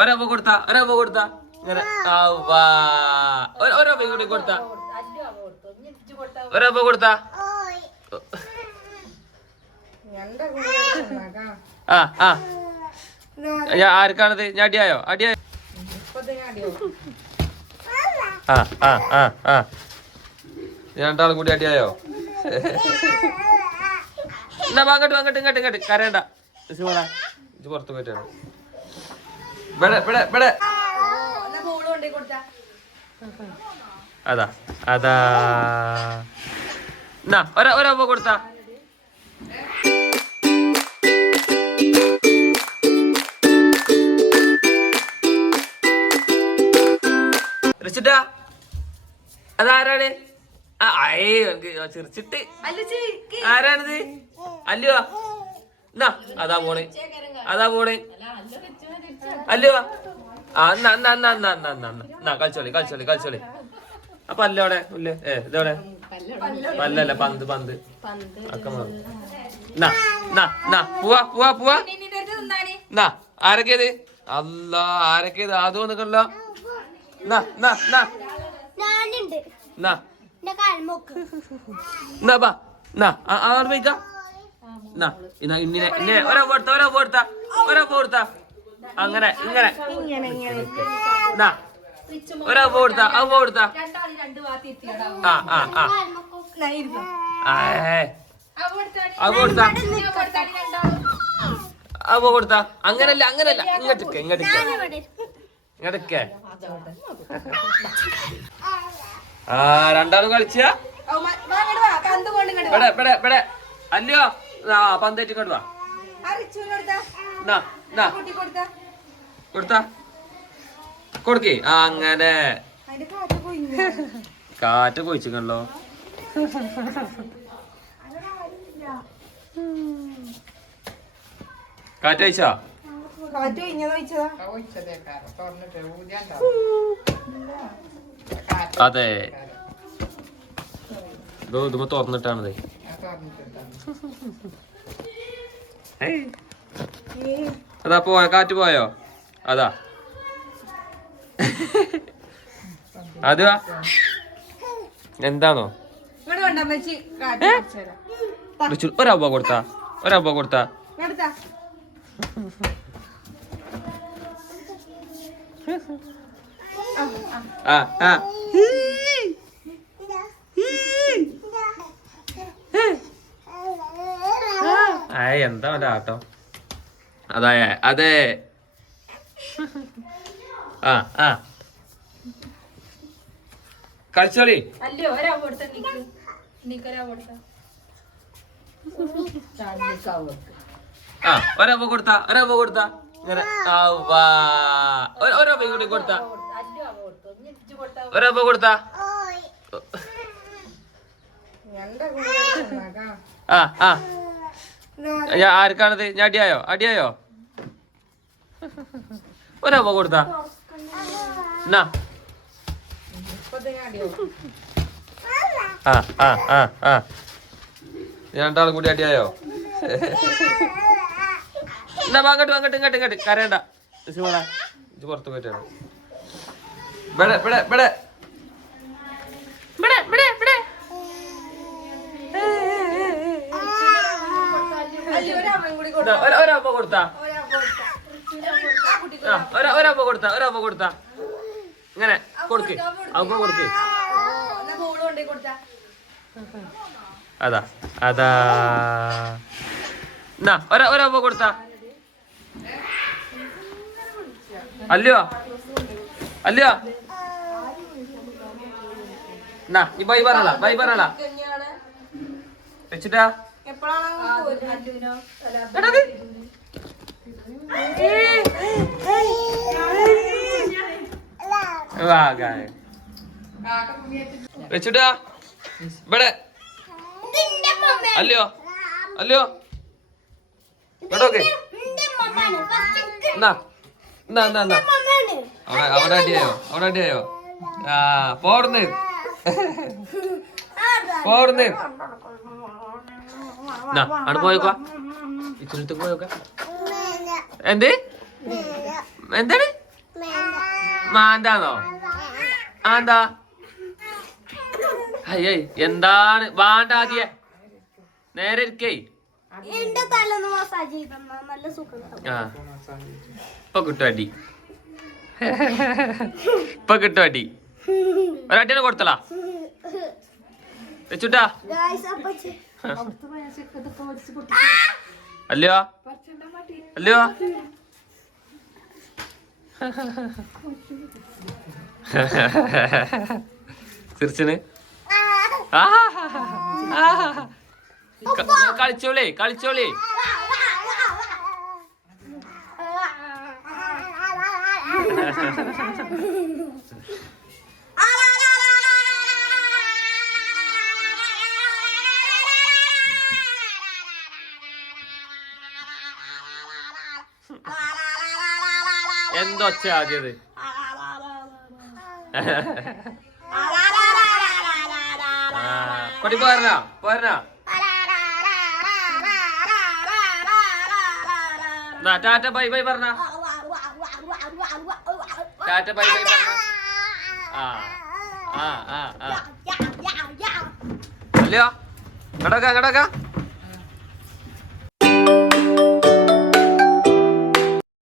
ഒരവ കൊടുത്താ ഇങ്ങനെ ഒരവ കൂടി കൊടുത്താ ഒരവ കൊടുത്താ ആർക്കാണത്? ഞാൻ അടിയായോ? രണ്ടാളും കൂടി അടിയായോ? എന്നാ അങ്ങോട്ട് കരയണ്ട. ഇത് പുറത്ത് പോയിട്ടാണ്. അതാ എന്നാ ഒരവ കൊടുത്താ ചിരിച്ചിട്ടാ അതാരാണ്? ചിരിച്ചിട്ട് ആരാണിത്? അല്ലുവാ എന്നാ അതാ പോണേ അല്ലുവാ. എന്നാ കളിച്ചോളി. അപ്പൊ അല്ലോടെ ഇല്ലേ? ഇതോടെ പല്ലല്ല പന്ത് അക്ക പോവാ. എന്നാ ആരൊക്കെയത്? അല്ല ആരൊക്കെയത്? അതും നിക്കണല്ലോ. അങ്ങനെ ഒരവ കൊടുത്താ അങ്ങനല്ല ഇങ്ങോട്ടൊക്കെ രണ്ടാളും കളിച്ച അല്ലയോ? പന്തേറ്റ് ഇങ്ങോട്ട് വാ. കൊടുക്കേ അങ്ങനെ കാറ്റ് കൊയിച്ചിക്കണല്ലോ. കാറ്റ് അയച്ചാ? അതെ ഇതുമ്പോ തുറന്നിട്ടാണത്. അതാ കാറ്റ് പോയോ? അതാ അത് എന്താണോ? ഒരവ കൊടുത്താ എന്താ ആട്ടോ? അതെ കളിച്ചോളി. ഒരവ കൊടുത്താ ഇങ്ങനെ ഒരവ കൂടി കൊടുത്താ ആർക്കാണത്? ഞാൻ അടിയായോ? ഒരവ കൊടുത്താ എന്നാ രണ്ടാളും കൂടി അടിയായോ? എന്നാ അങ്ങോട്ട് കരയണ്ട. ഇത് പുറത്ത് പോയിട്ടാണ്. ഒരവ കൊടുത്താ ഇങ്ങനെ കൊടുക്ക്. അതാ എന്നാ ഒരവ കൊടുത്താ അല്ലയോ? എന്നാ ഈ ബൈ പറയല വെച്ചിട്ടാ വെച്ചിട്ടാ ഇവിടെ അല്ലയോ ഇവിടോക്കെ അവിടെ അടിയായോ? പോടുന്നേ എന്നാ അവിടെ പോയേക്കോ ഇച്ചിനടുത്തേക്ക് പോയേക്ക എന്ത് എന്താണ് മാന്താന്നോ എന്താ അയ്യേ എന്താണ് വേണ്ട ആദ്യേ നേരെ ഇരിക്കേ ആ ഇപ്പൊ കിട്ടും അടി ഇപ്പൊ കിട്ടും അടി ഒരടിനെ കൊടുത്തലാ വെച്ചുട്ടാ അല്ലയോ അല്ലയോ ചിരിച്ചിന് കളിച്ചോളേ കളിച്ചോളേ എന്തൊച്ച ആദ്യത് കൊടി പോരണ പോരണ ടാറ്റ ബൈ ബൈ പറഞ്ഞ ടാറ്റ ബൈ ബൈ പറഞ്ഞ അല്ലയോ കടക്ക